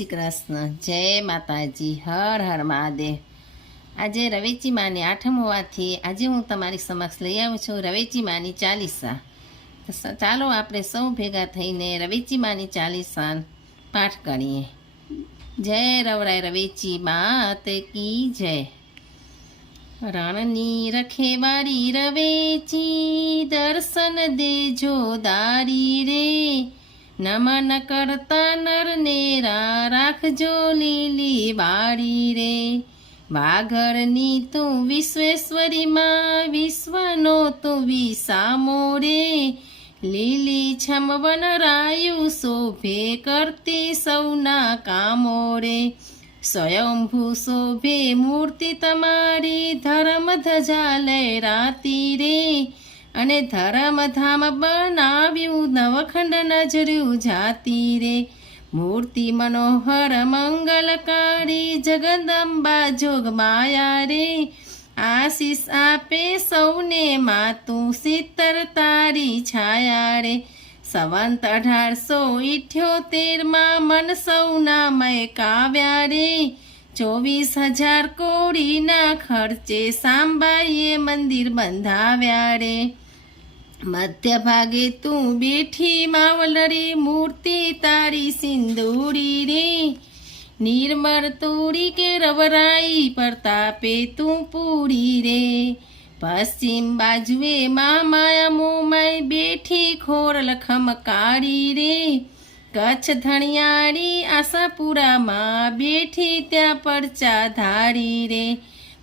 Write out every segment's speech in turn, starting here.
શ્રી કૃષ્ણ. જય માતાજી. હર હર મહાદેવ. આજે રવેચી માની આઠમ હોવાથી આજે હું તમારી સમક્ષ લઈ આવું છું રવેચી માની ચાલીસા. ચાલો આપણે સૌ ભેગા થઈને રવેચી માની ચાલીસા પાઠ કરીએ. જય રવરાય રવેચી માત કી જય. રણની રખેવારી રવેચી દર્શન દેજો દારી રે. નમન કરતા નરને રાખજો લીલી વાળી રે. વાઘરની તું વિશ્વેશ્વરીમાં વિશ્વનો તું વિસામો રે. લીલી છમ વનરાયુ શોભે કરતી સૌના કામો રે. સ્વયંભૂ શોભે મૂર્તિ તમારી ધર્મ ધજા લહેરાતી રે. અને ધર્મધામ બનાવ્યું નવખંડ નજર્યું જાતી રે. મૂર્તિ મનોહર મંગલકારી જગદંબા જોગ માયા રે. આશીષ આપે સૌને માતું શીતર તારી છાયા રે. સંવંત અઢારસો ઇઠ્યોતેરમાં મન સૌના મય કાવ્યા રે. ચોવીસ હજાર કોડીના ખર્ચે સાંભાઈએ મંદિર બંધાવ્યા રે. મધ્ય ભાગે તું બેઠી માવલરી મૂર્તિ તારી સિંદૂરી રે. નિર્મળ તોડી કે રવરાઈ પ્રતાપે તું પૂરી રે. પશ્ચિમ બાજુએ મા માયા મોમાઈ બેઠી ખોરલ લખમ કાળી રે. કચ્છ ધણિયાળી આશાપુરામાં બેઠી ત્યાં પરચા ધારી રે.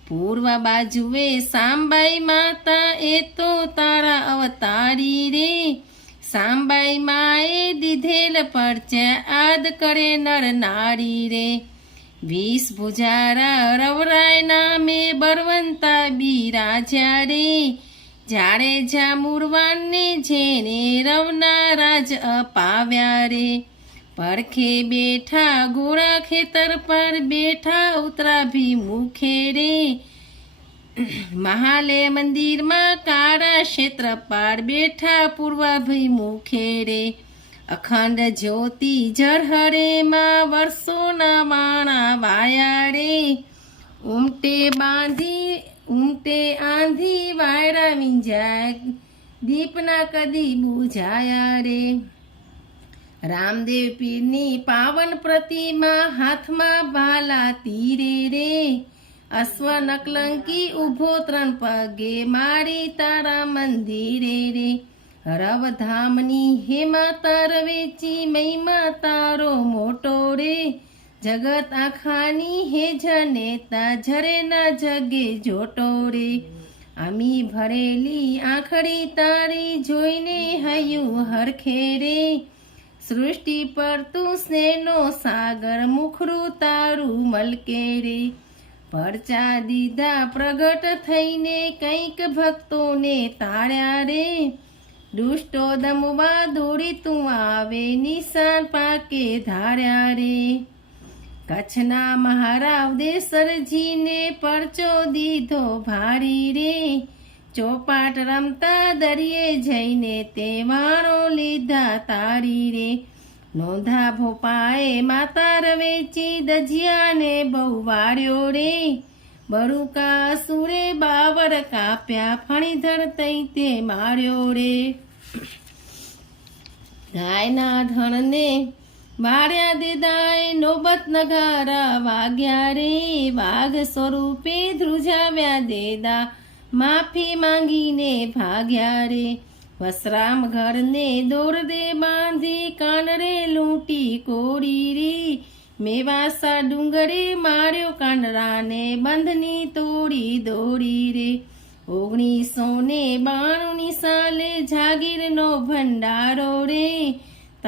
પૂર્વ બાજુએ સાંબાઈ માતા, એ તો તારા અવતારી રે. સાંબાઈ માએ દીધેલ પરચા આદ કરે નર નારી રે. વીસ ભુજારા રવરાય નામે બળવંતા બિરાજ્યા રે. જાડે જા મુરવાનને જેને રવના રાજ અપાવ્યા રે. પડખે બેઠા ઘોડા ખેતર પર બેઠા ઉતરાભી મુખે રે. મહાલે મંદિરમાં કાળા ક્ષેત્ર પાર બેઠા પૂર્વાભી મુખે રે. અખંડ જ્યોતિ જરહરેમાં વર્ષોના માણા વાયા રે. ઉમટે બાંધી ઉમટે આંધી વાયરા વિંજાય, દીપના કદી બુજાયા રે. રામદેવ પીરની પાવન પ્રતિમા હાથમાં ભાલા તીરે રે. અશ્વ નકલંકી ઊભો ત્રણ પગે મારી તારા મંદિરે રે. રવધામની હે માતા રવેચી મહિમા તારો મોટો રે. જગત આખાની હે જનેતા ઝરે ના જગે જોટોરે. આમી ભરેલી આંખડી તારી જોઈને હયું હરખે રે સૃષ્ટિ પર તું સ્નેહનો સાગર, મુખરું તારું મલકે રે પરચા દીધા પ્રગટ થઈને કંઈક ભક્તોને તાળ્યા રે. દુષ્ટો દમવા દોડી તું આવે, નિશાન પાકે ધાર્યા રે. કચ્છના મહારાવ દેસરજીને પરચો દીધો ભારી રે. ચોપાટ રમતા દરિયે જઈને તે વાણો લીધા તારી રે. નોંધા ભોપાએ માતા રવેચી દજિયાને બહુ વાળ્યો રે. બરુકા સુરે બાવર કાપ્યા, ફણીધર તઈ તે માર્યો રે. ગાયના ધણને વાળ્યા દેદાય નોબત નગારા વાગ્યા રે, વાઘ સ્વરૂપે ધ્રુજાવ્યા દેદા. માફી માંગીને ભાગ્યા રે, વસરામ ઘરને દોરદે બાંધી કાનરે લૂંટી કોડી રે. મેવાસા ડુંગરે માર્યો કાનરાને બંધની તોડી દોડી રે. ઓગણીસો ને બાણુંની સાલે જાગીરનો ભંડારો રે.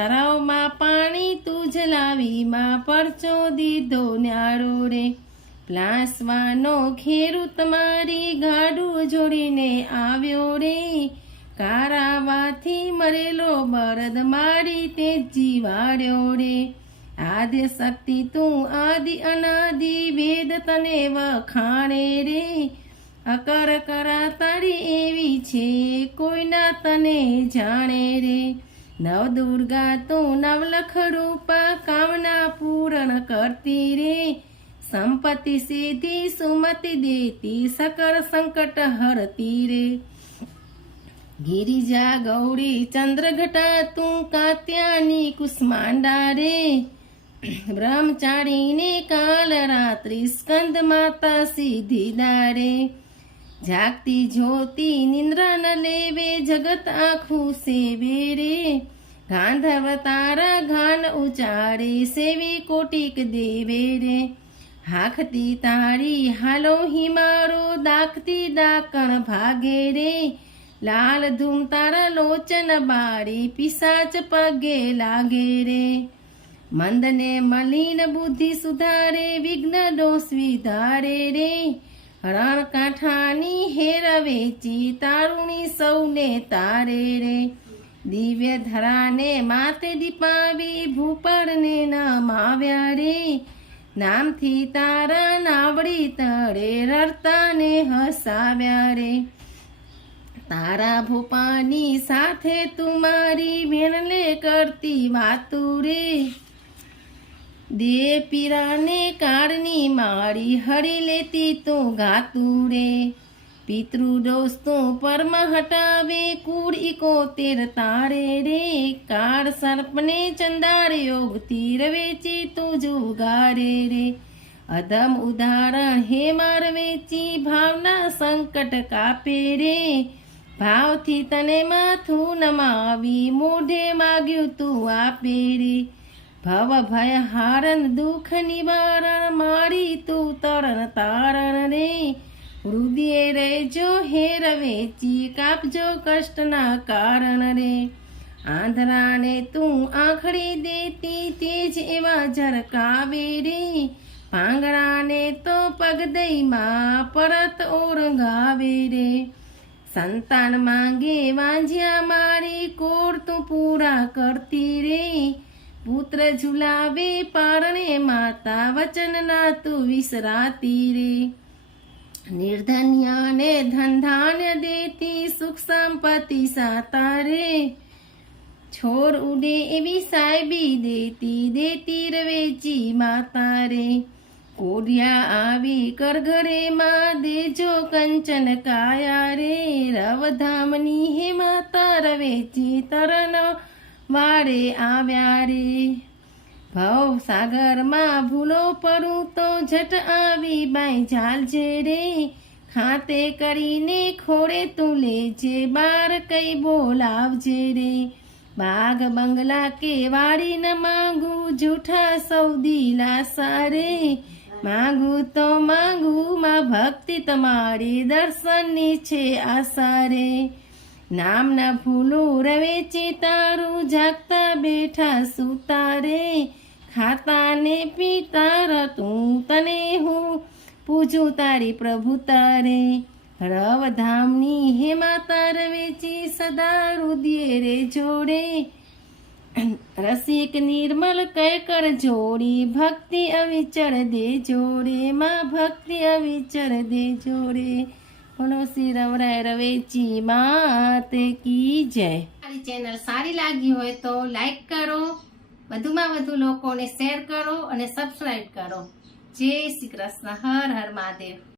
તળાવમાં પાણી તું જલાવી માં પરચો દીધો ન્યારો રે. પ્લાસવાનો ખેડૂત મારી ગાડું જોડીને આવ્યો રે. કારાવાથી મરેલો બળદ મારી તે જીવાડ્યો રે. આદ્ય શક્તિ તું આદિ અનાદિ વેદ તને વખાણે રે. અકર કરા તારી એવી છે, કોઈના તને જાણે રે. નવ દુર્ગા તું નવલખ રૂપ કામના પૂરણ કરતી રે. સંપત્તિ સિદ્ધિ સુમતિ દેતી સકર સંકટ હરતી રે. ગિરિજા ગૌરી ચંદ્રઘટા તું કાત્યાની કુષ્માંડા રે. બ્રહ્મચારીને કાલ રાત્રિ સ્કંદ માતા સિદ્ધિ દારે. જાગતી જ્યોતિ નિંદ્રા ન લેવે, જગત આખું સેવે રે. ગાંધર્વ તારા ઘાન ઉચારે, સેવી કોટિક દેવે રે. હાખતી તારી, હાલો હિમારો, દાખતી ડાકણ ભાગે રે. લાલ ધૂમ તારા લોચન બારી, પિસાચ પગે લાગે રે. મંદને મલિન બુદ્ધિ સુધારે, વિઘ્ન દોષ વિધારે રે. રણ કાંઠાની હેર વેચી તારુણી સૌને તારે રે. દિવ્ય ધરાને માતે દીપાવી, ભૂપળને નમાવ્યા રે. નામથી તારા નાવડી તળે રડતાને હસાવ્યા રે. તારા ભૂપાની સાથે તું મારી ભેણલે કરતી વાતું રે. દે પીરાને કાળની મારી હરી લેતી તું ગાતું રે પિતૃ દોસ્તો પરમ હટાવે, કુળ ઇકોતેર તારે રે. કાળ સર્પને ચંદાર યોગતી વેચી તું જુગારે રે. અધમ ઉદાહરણ હે માર વેચી, ભાવના સંકટ કાપે રે. ભાવથી તને માથું નમાવી, મોઢે માગ્યું તું આપે રે. ભવ ભય હારણ દુઃખ નિવારણ મારી તું તરણ તારણ રે હૃદય રેજો હેર વેચી કાપજો કષ્ટના કારણ રે આંધરાને તું આંખડી દેતી તેજ એવા ઝરકાવે રે પાંગડાને તો પગ દઈમાં પરત ઓરંગાવે રે સંતાન માંગે, વાંજ્યા મારી કોર તું પૂરા કરતી રે. પુત્ર ઝુલાવે પારણે માતા વચનના તું વિસરાતી રે. નિર્ધન્યાને ધન ધાન્ય દેતી સુખ સંપત્તિ સાતા રે. છોર ઉડે એવી સાહેબી દેતી દેતી રવેચી માતા રે. કોડિયા આવી કરઘરે માં દેજો કંચન કાયા રે. રવધામની હે માતા રવેચી તરન વારે આવ્યા રે ભવ સાગરમાં ભૂલો પડું તો જટ આવી બાઈ ઝાલજે રે. ખાતે કરીને ખોડે તું લેજે, બાર કઈ બોલાવજે રે. બાગ બંગલા કે વાડી ન માંગુ, જૂઠા સૌદી લાસા રે. માંગુ તો માંગુ માં ભક્તિ તમારી, દર્શનની છે આશા રે. નામ ના ભૂલું રવે તારું જાગતા બેઠા સુતા રે ખાતા ને પીતા તું તને હું પૂજું તારી પ્રભુ તારે. રવ ધામની હે માતા રવેચી સદા રુદિયે રે જોડે. રસિક નિર્મલ કર જોડી, ભક્તિ અવિચર દે જોડે. માં ભક્તિ અવિચર દે જોડે. શ્રી રવરાય રવેચી માત કી જય મારી ચેનલ સારી લાગી હોય તો લાઈક કરો વધુમાં વધુ લોકોને શેર કરો અને સબસ્ક્રાઈબ કરો જય શ્રી કૃષ્ણ હર હર મહાદેવ